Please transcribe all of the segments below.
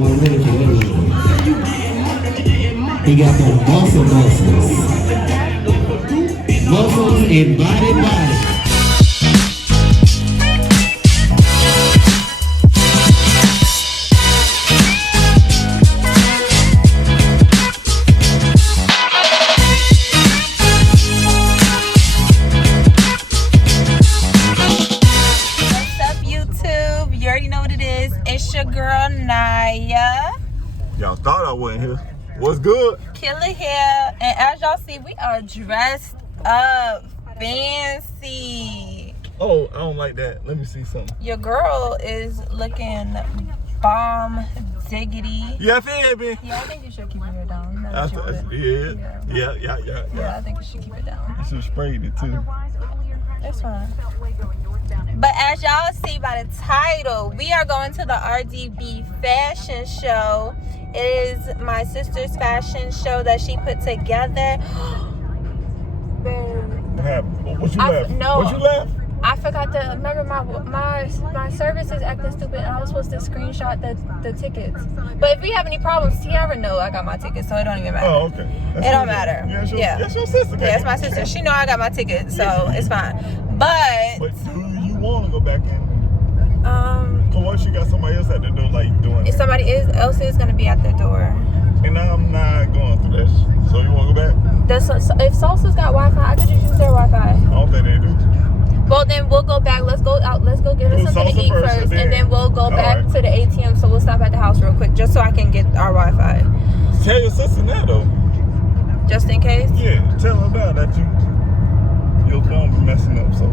want to make it. He got the muscles. Muscles and body. Y'all thought I wasn't here. What's good? Killer here. And as y'all see, we are dressed up fancy. Oh, I don't like that. Let me see something. Your girl is looking bomb diggity. Yeah, baby. Yeah, I think you should keep your hair down. Yeah. I think you should keep it down. You should have sprayed it too. It's fine. But as y'all see by the title, we are going to the RDB Fashion Show. It is my sister's fashion show that she put together. What happened? What you laugh? No. What you laugh? I forgot to remember my service is acting stupid and I was supposed to screenshot the tickets. But if we have any problems, Tiara know I got my tickets, so it don't even matter. Oh, okay. It don't matter. Yeah, that's your sister. Yeah, it's my sister. She know I got my tickets, so it's fine. But do you want to go back in? But once you got somebody else at the door, like doing if somebody else is gonna be at the door. And I'm not going through this. So you want to go back? If Salsa's got Wi-Fi, I could just use their Wi-Fi. I don't think they do. Well, then we'll go back. Let's go out. Let's go get us something to eat first, and then we'll go back to the ATM. So we'll stop at the house real quick, just so I can get our Wi-Fi. Tell your sister that though. Just in case. Yeah, tell her about that your phone be messing up. So.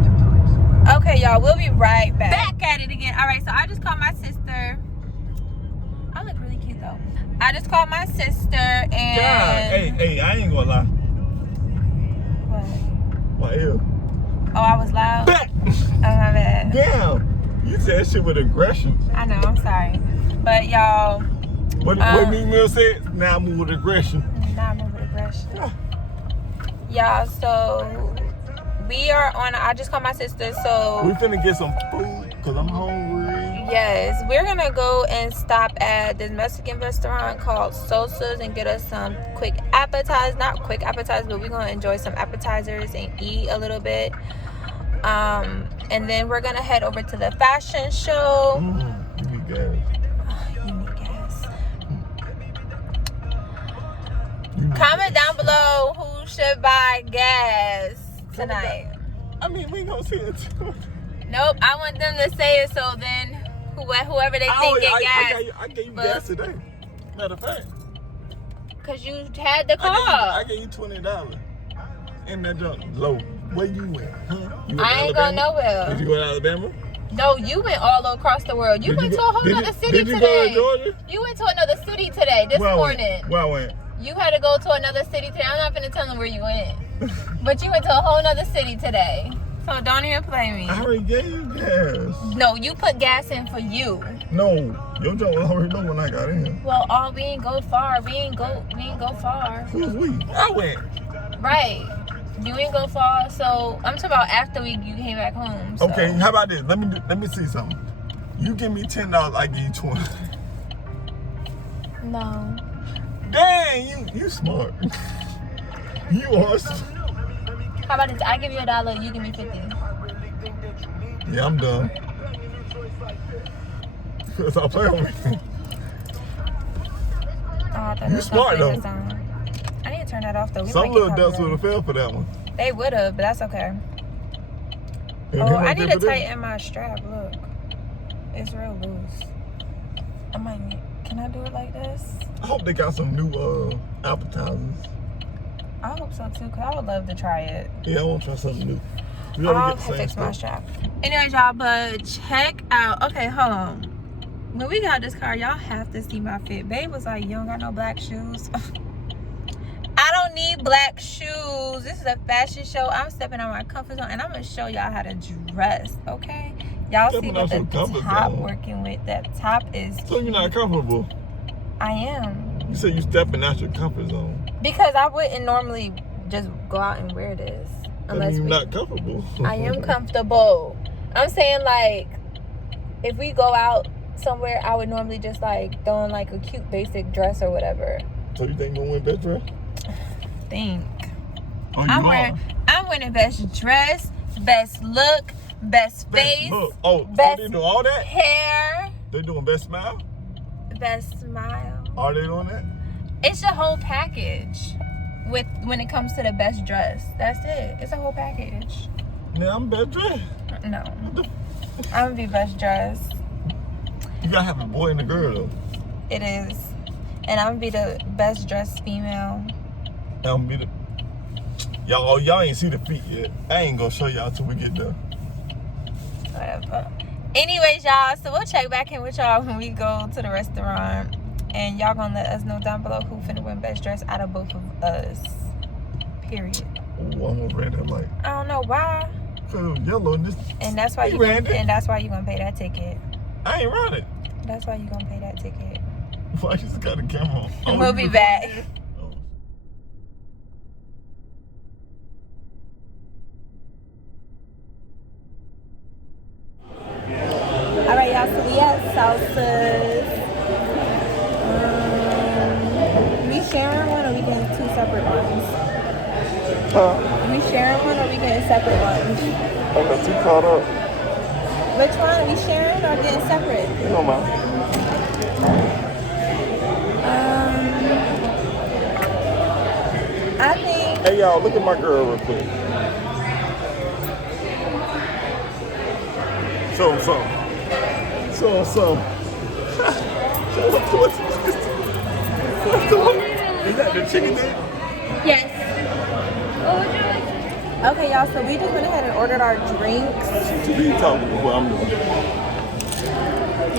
Okay, y'all. We'll be right back. Back at it again. All right. So I just called my sister. I look really cute though. I just called my sister and. God, hey, I ain't gonna lie. What? My ear. Oh, I was loud? Back! Oh, my bad. Damn! You said shit with aggression. I know, I'm sorry. But y'all... What Meek Mill said? Now I move with aggression. Now I move with aggression. Y'all, so... We are on... I just called my sister, so... We finna get some food, because I'm hungry. Yes, we're gonna go and stop at this Mexican restaurant called Sosa's and get us some quick appetizers. Not quick appetizers, but we're gonna enjoy some appetizers and eat a little bit. And then we're gonna head over to the fashion show. You need gas. You need gas. Comment down below who should buy gas tonight. I mean, we gonna see it too. Nope, I want them to say it so then whoever they think get gas. I gave you gas today. Matter of fact. Cause you had the car. I gave you $20. In that junk low. Where you went? Huh? I ain't going nowhere. Did you go to Alabama? No, you went all across the world. You went to a whole other city today. Did you go to Georgia? You went to another city today, this morning. Where I went? You had to go to another city today. I'm not gonna tell them where you went. But you went to a whole other city today. So don't even play me. I already gave you gas. No, you put gas in for you. No, your job was already done when I got in. Well, we ain't go far. We ain't go far. Who's we? I went. Right. You ain't go far. So I'm talking about after you came back home. So. Okay, how about this? Let me see something. You give me $10, I give you 20. No. Dang, you smart. You are. How about this? I give you $1, you give me 50. Yeah, I'm done. Stop playing with me. You smart though. I need to turn that off though. Some little dust would have fell for that one. They would have, but that's okay. Oh, I need to tighten my strap. Look, it's real loose. I might need. Can I do it like this? I hope they got some new appetizers. I hope so too, cause I would love to try it. Yeah, I want to try something new. I'll fix my strap. Anyways, y'all, but check out. Okay, hold on. When we got this car, y'all have to see my fit. Babe was like, you don't got no black shoes. I don't need black shoes. This is a fashion show. I'm stepping out my comfort zone, and I'm gonna show y'all how to dress. Okay, y'all see what the top working with. That top is. So you're not comfortable? I am. You said you stepping out your comfort zone. Because I wouldn't normally just go out and wear this. Unless you're not comfortable. I am comfortable. I'm saying, like, if we go out somewhere, I would normally just like throw in like a cute basic dress or whatever. So you think gonna win best dress? Think. Oh, I'm winning best dress, best look, best face, look. Oh, best so they do all that? hair. They doing best smile? Best smile. Are they doing that? It's a whole package when it comes to the best dress. That's it. It's a whole package. Yeah, I'm best dress. No. I'm gonna be best dress. You gotta have a boy and a girl though. It is. And I'm gonna be the best dressed female. I'm gonna be the... Y'all ain't see the feet yet. I ain't gonna show y'all till we get there. Whatever. Anyways, y'all, so we'll check back in with y'all when we go to the restaurant. And y'all gonna let us know down below who finna win best dress out of both of us. Period. Oh, I'm gonna ran that light. I don't know why. Cause it was yellow and this. And that's why you gonna pay that ticket. I ain't run it. That's why you gonna pay that ticket. Why you just got the camera on? And we'll be back. Oh. Alright, y'all, so we at Salsa's. We sharing one or we getting two separate ones? We sharing one or we getting separate ones? I got too caught up. Which one? Are we sharing or getting separate? You know, man. I think. Hey, y'all, look at my girl real quick. Show him something. Show him something. Show him what's the one? Is that the chicken thing? Yes. Okay, y'all, so we just went ahead and ordered our drinks. To be talking before I'm doing.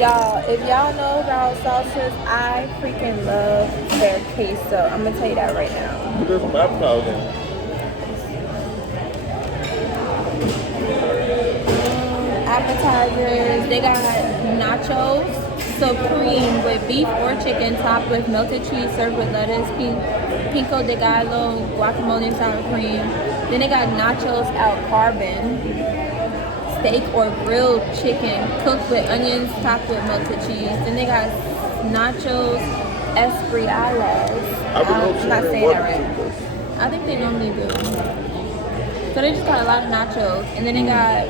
Y'all, if y'all know about Salsa's, I freaking love their queso. I'm gonna tell you that right now. There's some appetizers. Appetizers, they got nachos supreme with beef or chicken topped with melted cheese served with lettuce, pico de gallo, guacamole, and sour cream. Then they got nachos al carbon, steak or grilled chicken cooked with onions topped with melted cheese. Then they got nachos esprialas. I'm not saying that right. I think they normally do. So they just got a lot of nachos. And then they got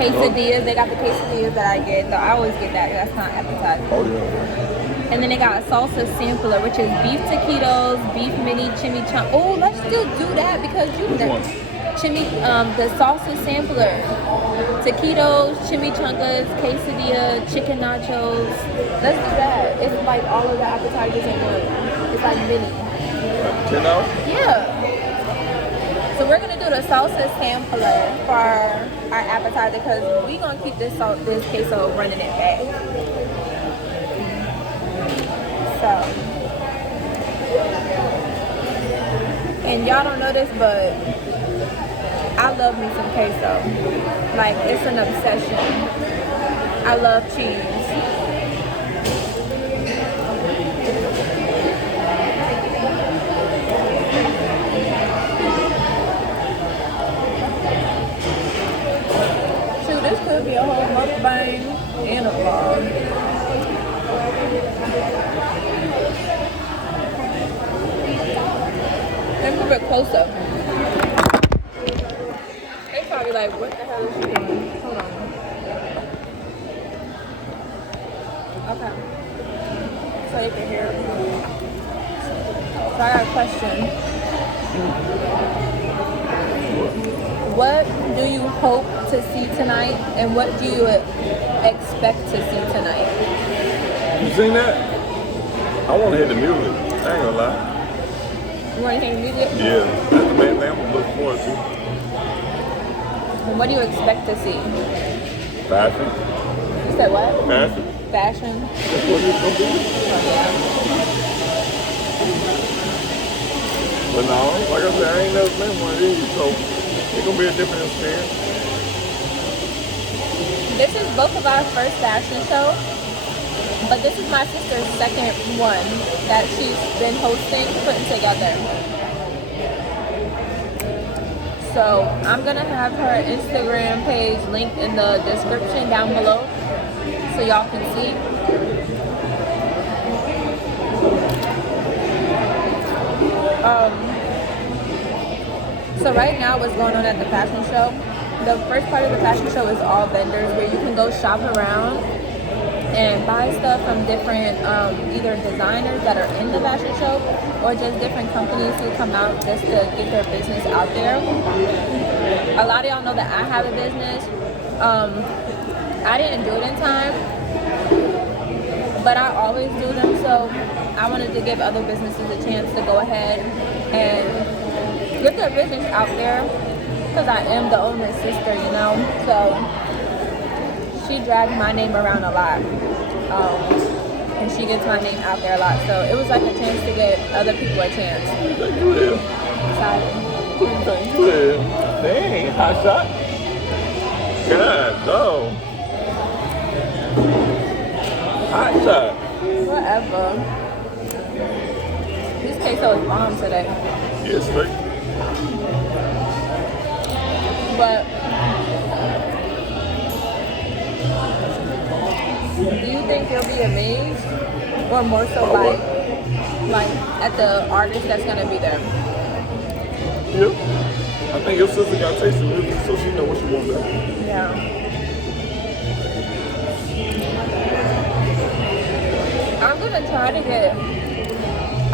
quesadillas. They got the quesadillas that I get. So I always get that. That's not appetizing. Oh, yeah. And then they got a salsa sampler, which is beef taquitos, beef mini chimichanga. Oh, let's still do that because the salsa sampler. Taquitos, chimichangas, quesadilla, chicken nachos. Let's do that. It's like all of the appetizers in one. It's like mini. $10? Yeah. So we're gonna do the salsa sampler for our appetizer because we're gonna keep this queso running it back. So, and y'all don't know this, but I love me some queso. Like, it's an obsession. I love cheese. Shoot, this could be a whole mukbang and a vlog. Let me move it closer. They probably like, what the hell is she doing? Hold on. Okay. So you can hear it. So I got a question. What do you hope to see tonight, and what do you expect to see tonight? You seen that? I want to hear the music. I ain't gonna lie. You want to hear the music? Yeah, that's the main thing I'm gonna look forward to. And what do you expect to see? Fashion. You said what? Fashion. Fashion. That's what it's gonna be. Oh, yeah. But no, like I said, I ain't never been one of these, so it's gonna be a different experience. This is both of our first fashion show, but this is my sister's second one that she's been hosting, putting together. So I'm gonna have her Instagram page linked in the description down below. So so y'all can see. So right now what's going on at the fashion show, the first part of the fashion show is all vendors where you can go shop around and buy stuff from different either designers that are in the fashion show or just different companies who come out just to get their business out there. A lot of y'all know that I have a business. I didn't do it in time, but I always do them, so I wanted to give other businesses a chance to go ahead and get their business out there, because I am the owner's sister, you know, so she drags my name around a lot, and she gets my name out there a lot, so it was like a chance to get other people a chance. Thank you, Liv. Thank you, Liv. Dang, hot shot. God, no. Hot shot. Whatever. This queso is bomb today. Yes, right. But do you think you'll be amazed, or more so like at the artist that's gonna be there? Yeah. I think your sister got to taste the music, so she know what she wants there. Yeah. I'm gonna try to get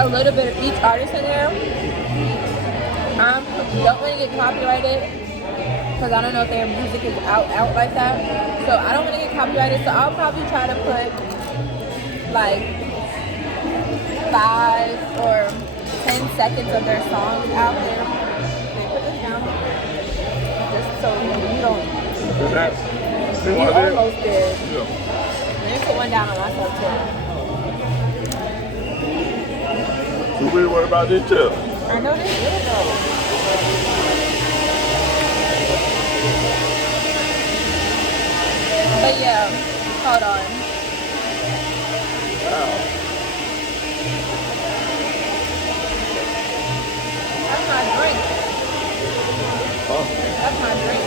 a little bit of each artist in there. Don't want to get copyrighted, because I don't know if their music is out like that. So I don't want to get copyrighted, so I'll probably try to put like 5 or 10 seconds of their songs out there. Wait, put this down. Just so you don't. Is that? You almost did. Yeah. Let me put one down on myself too. You really worried about this chip? I know this good though. But yeah, hold on. Wow. That's my drink. Huh? That's my drink.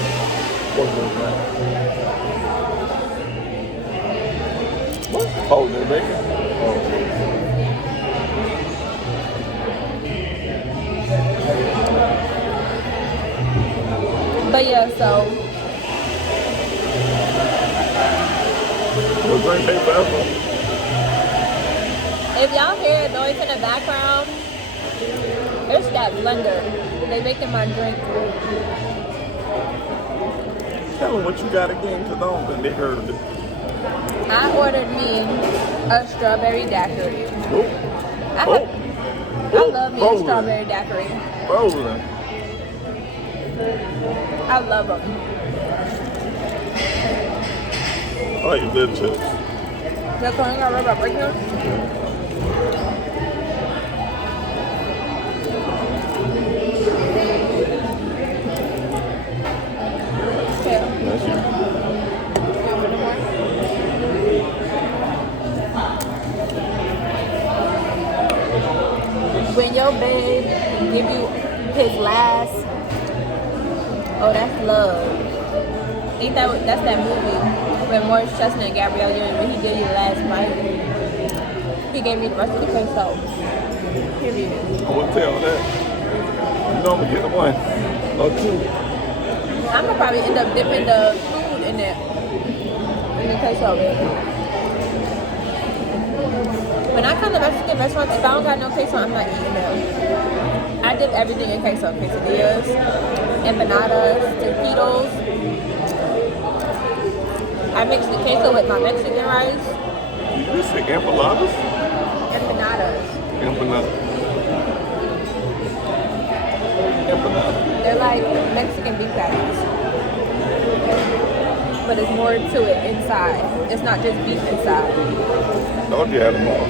What's this, man? What? Oh, they're making? Oh. But yeah, so Your drink take forever. if y'all hear a noise in the background, it's that blender. They making my drink. Tell them what you got again, because I don't think they heard of it. I ordered me a strawberry daiquiri. I love me a strawberry daiquiri. Frozen. I love them. I like your lip chips. They're calling our rubber break them. That's you. When your babe give you his last, oh, that's love. Ain't that's that movie where Morris Chestnut and Gabrielle Union, when he gave you the last bite, he gave me the rest of the queso. Period. I wouldn't tell that. You know I'm gonna get the one or two. I'm gonna probably end up dipping the food in it, in the queso. When I come to Mexican restaurants, if I don't got no queso, I'm not eating them. I dip everything in queso. Quesadillas, empanadas, taquitos. I mix the queso with my Mexican rice. Did you say empanadas? Empanadas. Empanadas. Empanadas. They're like Mexican beef patties. But there's more to it inside. It's not just beef inside. Thought you had them all.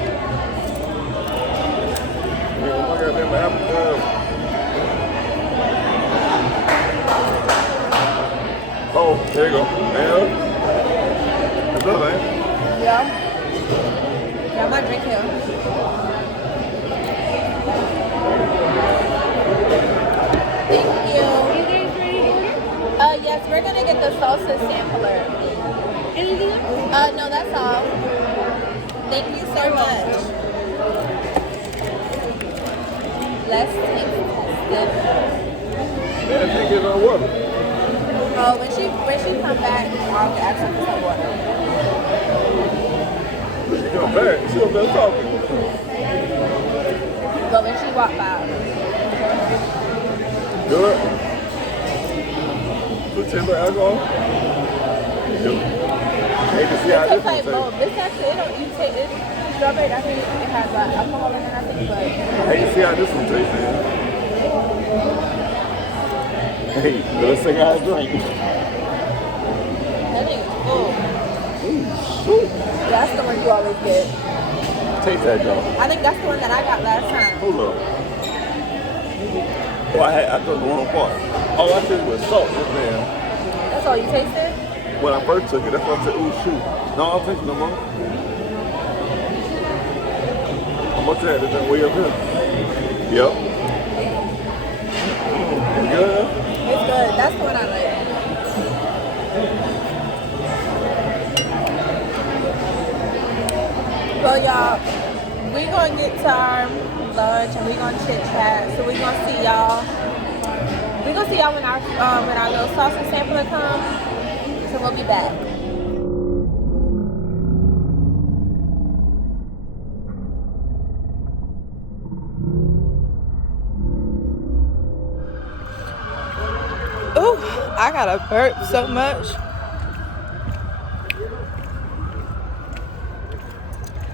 Yeah, I got them apple. Oh, there you go. Man. What's up, man? Yeah. Got my drink here. Thank you. Yes, we're gonna get the salsa sampler. Anything else? No, that's all. Thank you so much. Let's take it. Yeah, take it on water. Oh, when she come back, I'll ask her for some water. She come back. She over there talking. But when she walk by. Good. Put timber alcohol. Yep. Hate to see how It this tastes like one both. tastes. This actually, it don't, you take this strawberry, I think it has alcohol in it, I think, but I hate to see how this one tastes, man. Hey, let's take our drink. that thing is full. Shoot. That's the one you always get. Taste that, y'all. I think that's the one that I got last time. Hold up. Oh, I took the wrong part. All I tasted was salt just now. That's all you tasted? When I first took it, that's why I said, ooh, shoot. No, I'll take it no more. How much that? Is that way up here? Yep. It's good. It's good. That's the one I like. Well, y'all, we're going to get to our lunch and we're going to chit chat. So we're going to see y'all. We're going to see y'all when our little sausage sampler comes. So we'll be back. Ooh, I got to burp so much.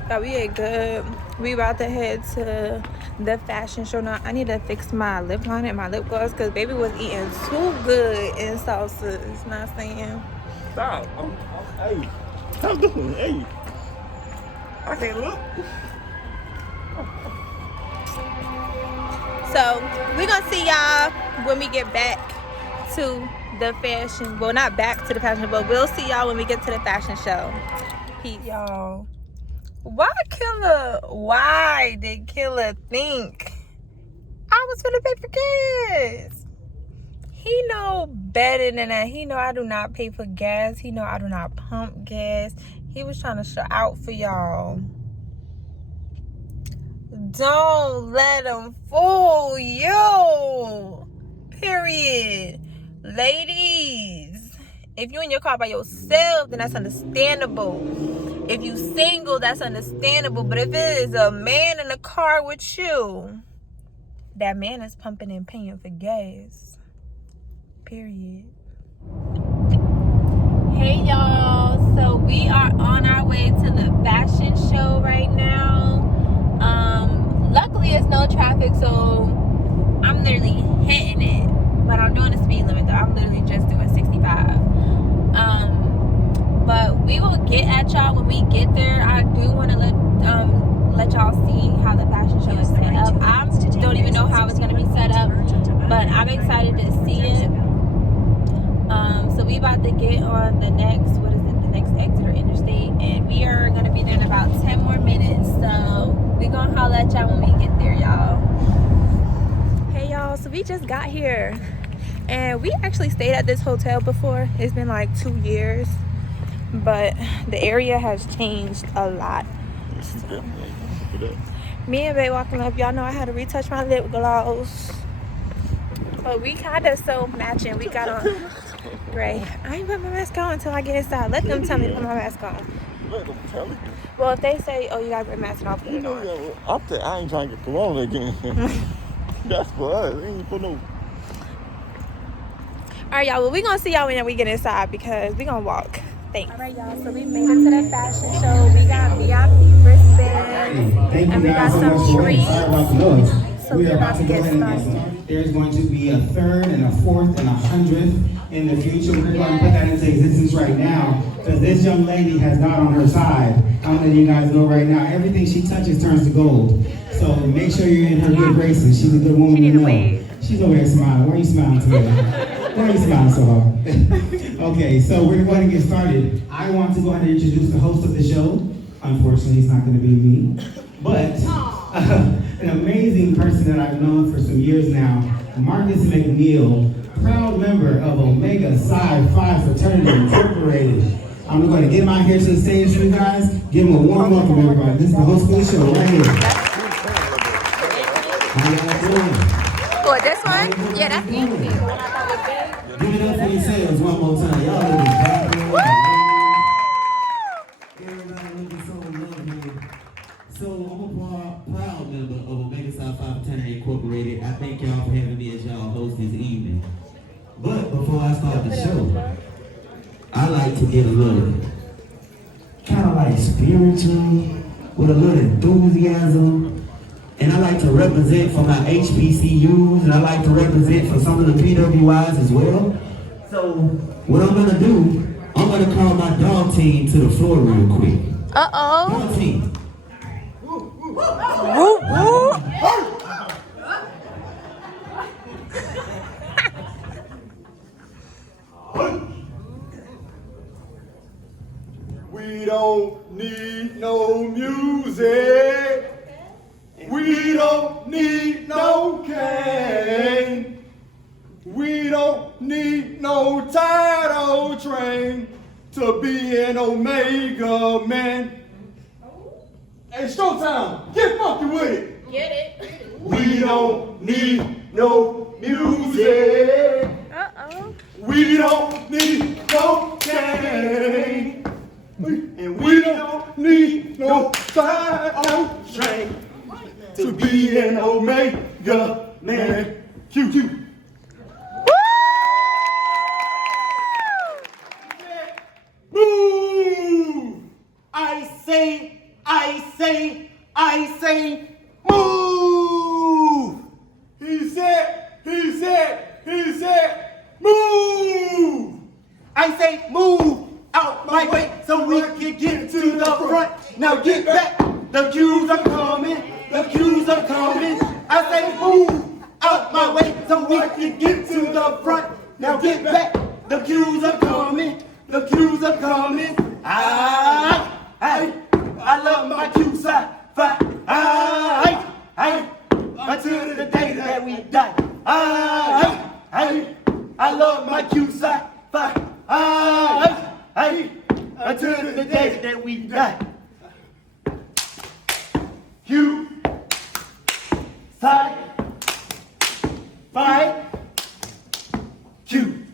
Yeah, we ate good. We about to head to the fashion show now. I need to fix my lip liner and my lip gloss because baby was eating too good in salsas. Not saying. Stop. Hey. Stop doing it. Hey. I can't look. So we're gonna see y'all when we get back to the fashion. Well, not back to the fashion, but we'll see y'all when we get to the fashion show. Peace, y'all. Why did Killer think I was gonna pay for gas? He know better than that. He know I do not pay for gas. He know I do not pump gas. He was trying to show out for y'all. Don't let him fool you. Period. Ladies, if you in your car by yourself, then that's understandable. If you single, that's understandable. But if it is a man in the car with you, that man is pumping and paying for gas. Period. Hey y'all, so we are on our way to the fashion show right now. Luckily it's no traffic, so I'm literally hitting it. But I'm doing the speed limit though. I'm literally just doing 65. But we will get at y'all when we get there. I do want to let y'all see how the fashion show is set up. I don't even know how it's going to be set up, but I'm excited to see it. So we about to get on the next, the next exit or interstate, and we are going to be there in about 10 more minutes. So we going to holler at y'all when we get there, y'all. Hey y'all, so we just got here, and we actually stayed at this hotel before. It's been like 2 years. But the area has changed a lot. So, me and Bae walking up, y'all know I had to retouch my lip gloss. But we kind of so matching. We got on gray. I ain't put my mask on until I get inside. Let them tell me to put my mask on. Let them tell you. Well, if they say, oh, you got to put a mask on, I'll put it on. I ain't trying to get corona again. That's for us. Ain't for no. Alright, y'all. Well, we're going to see y'all when we get inside because we're going to walk. Thanks. Alright, y'all. So we made it to the fashion show. We got VIP wristbands. And we got some treats. So we're about to get started. There's going to be a third and a fourth and a 100th in the future. We're going to put that into existence right now because this young lady has God on her side. I'm letting you guys know right now, everything she touches turns to gold. So make sure you're in her good graces. She's a good woman to know. She's over there smiling. Why are you smiling today? Why are you smiling so hard? Okay, so we're going to get started. I want to go ahead and introduce the host of the show. Unfortunately, it's not going to be me. But an amazing person that I've known for some years now, Marcus McNeil, proud member of Omega Psi Phi Fraternity Incorporated. I'm going to get him out here to the stage for you guys. Give him a warm welcome, everybody. This is the host of the show right here. How y'all doing? For this one? Yeah, that's easy. Give it up for yourselves one more time. Y'all looking happy. Everybody looking so lovely. So I'm a proud member of Omega Psi Phi Fraternity Incorporated. I thank y'all for having me as y'all host this evening. But before I start the show, I like to get a little kind of like spiritual, with a little enthusiasm. And I like to represent for my HBCUs, and I like to represent for some of the PWIs as well. So what I'm gonna do, I'm gonna call my dog team to the floor real quick. Uh-oh. Dog team. Woo, woo. We don't need no music. We don't need no cane. We don't need no title train to be an Omega man. Hey, Showtime, get funky with it. Get it? We don't need no music. Uh-oh. We don't need no cane. And we don't need no title train to be an Omega man. Q. Move! I say, move! He said, move! I say, move out my way so we can get to the front. Now get back, the cues are coming. The cues are coming. I say move out my way so we can get to the front. Now get back. The cues are coming. The cues are coming. I love my Q side. Until the day that we die. I love my Q side. Until the day that we die. Q side, fight, Q.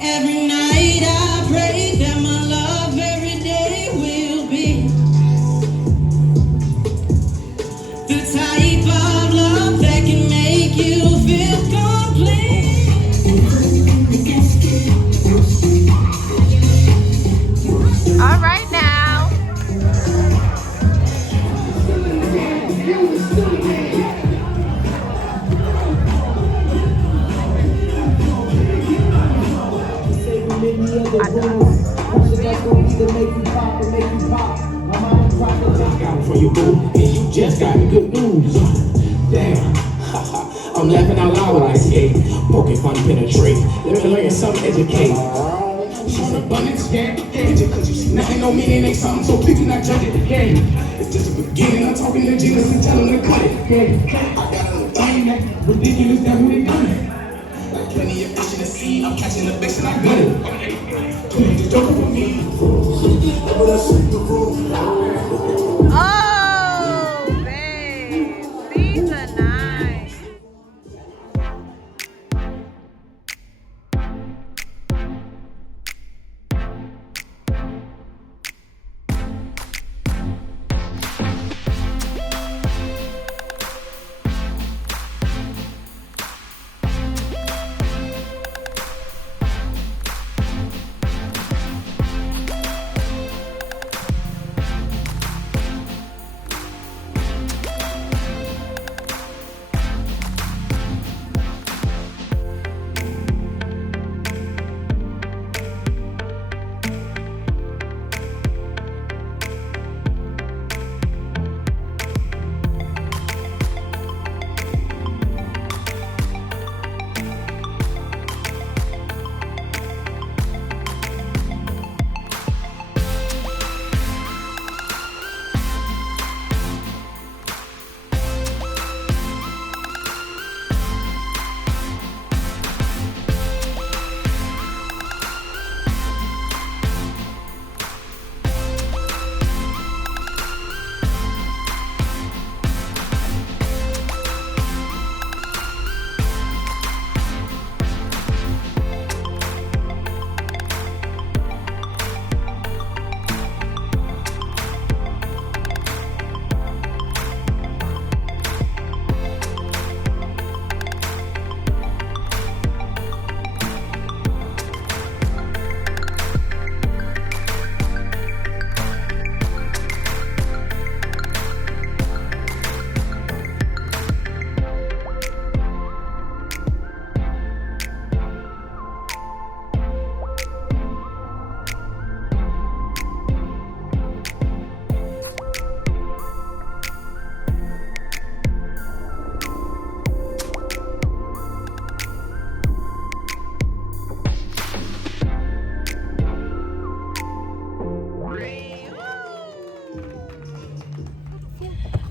Every night I pray that my love every day will be the type of love that can make you feel complete. All right now. For you, boo, and you just got me good news. Damn, I'm laughing out loud when I skate. Poking fun, penetrate. Let me learn some, educate. She's abundance, yeah. Just cause you see nothing, no meaning, ain't something. So please do not judge it, yeah. It's just a beginning. I'm talking to Jesus and tell him to cut it, yeah. I got a little thing that ridiculous that who they done it. Like plenty of fish in the sea, I'm catching the fish and I got it. Just joking with me. Oh, babe. These are nice.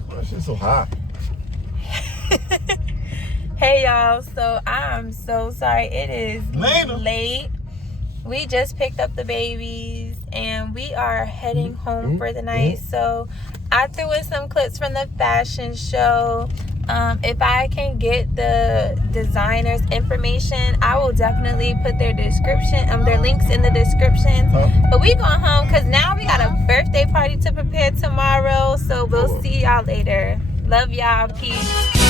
That shit's so hot. Hey y'all, so I'm so sorry. It is late. We just picked up the babies and we are heading home for the night. So I threw in some clips from the fashion show. If I can get the designers' information, I will definitely put their links in the description. But we going home because now we got a birthday party to prepare tomorrow. So we'll see y'all later. Love y'all. Peace.